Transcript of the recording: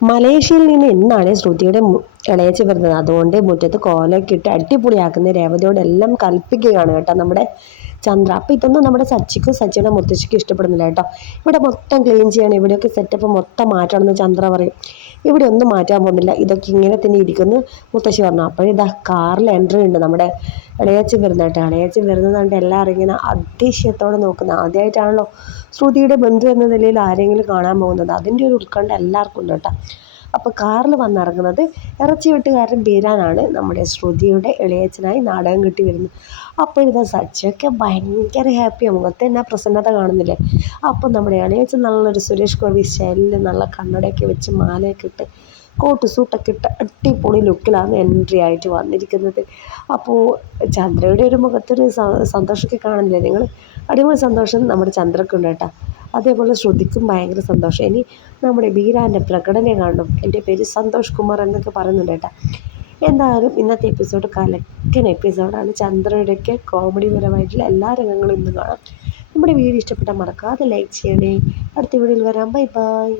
മലേഷ്യയിൽ നിന്ന് എന്നാണ് ശ്രുതിയുടെ ഇളയച്ച് വരുന്നത്? അതുകൊണ്ട് മുറ്റത്ത് കോലൊക്കെ ഇട്ട് അടിപൊളിയാക്കുന്ന രേവതിയോട് എല്ലാം കൽപ്പിക്കുകയാണ് കേട്ടോ നമ്മുടെ ചന്ദ്ര. അപ്പം ഇതൊന്നും നമ്മുടെ സച്ചിക്കും സച്ചിയുടെ മുത്തശ്ശിക്കും ഇഷ്ടപ്പെടുന്നില്ല കേട്ടോ. ഇവിടെ മൊത്തം ക്ലീൻ ചെയ്യണം. ഇവിടെയൊക്കെ സെറ്റപ്പ് മൊത്തം മാറ്റണമെന്ന് ചന്ദ്ര പറയും. ഇവിടെ ഒന്നും മാറ്റാൻ പോകുന്നില്ല. ഇതൊക്കെ ഇങ്ങനെ തന്നെ ഇരിക്കുന്നു. മുത്തശ്ശി പറഞ്ഞു അപ്പോഴിതാ കാറിൽ എൻട്രി ഉണ്ട് നമ്മുടെ ഇളയച്ചൻ വരുന്ന കേട്ടോ. ഇളയച്ചൻ വരുന്നത് കണ്ട് എല്ലാവരും ഇങ്ങനെ അതിശയത്തോടെ നോക്കുന്നത് ആദ്യമായിട്ടാണല്ലോ ശ്രുതിയുടെ ബന്ധു എന്ന നിലയിൽ ആരെങ്കിലും കാണാൻ പോകുന്നത്. അതിന്റെ ഒരു ഉത്കണ്ഠ എല്ലാവർക്കും ഉണ്ട് കേട്ടോ. അപ്പോൾ കാറിൽ വന്നിറങ്ങുന്നത് ഇറച്ചി വെട്ടുകാരൻ ബീരാനാണ്. നമ്മുടെ ശ്രുതിയുടെ ഇളയച്ചനായി നാടകം കിട്ടി വരുന്നത് അപ്പോൾ ഇതാ സച്ചൊക്കെ ഭയങ്കര ഹാപ്പിയാണ് മുഖത്ത് തന്നെ പ്രസന്നത കാണുന്നില്ലേ? അപ്പം നമ്മുടെ ഇളയച്ചൻ നല്ലൊരു സുരേഷ് ഗോപി സ്റ്റൈലിൽ നല്ല കണ്ണടയൊക്കെ വെച്ച് മാലയൊക്കെ ഇട്ട് കോട്ട് സൂട്ടൊക്കെ ഇട്ട് അടിപൊളി ലുക്കിലാണ് എൻട്രി ആയിട്ട് വന്നിരിക്കുന്നത്. അപ്പോൾ ചന്ദ്രയുടെ ഒരു മുഖത്തൊരു സന്തോഷമൊക്കെ കാണുന്നില്ലേ? നിങ്ങൾ അടിപൊളി സന്തോഷം നമ്മുടെ ചന്ദ്രക്കുണ്ട് കേട്ടോ. അതേപോലെ ശ്രുതിക്കും ഭയങ്കര സന്തോഷം. ഇനി നമ്മുടെ ബീരാന്റെ പ്രകടനം കാണണം എന്റെ പേര് സന്തോഷ് കുമാർ എന്നൊക്കെ പറയുന്നുണ്ട് കേട്ടോ. എന്തായാലും ഇന്നത്തെ എപ്പിസോഡ് കലക്കൻ എപ്പിസോഡാണ് ചന്ദ്രയുടെയൊക്കെ കോമഡി പരമായിട്ടുള്ള എല്ലാ രംഗങ്ങളും ഇന്ന് കാണാം. നമ്മുടെ വീഡിയോ ഇഷ്ടപ്പെട്ടാൽ മറക്കാതെ ലൈക്ക് ചെയ്യണേ. അടുത്ത വീഡിയോയിൽ വരാം. Bye bye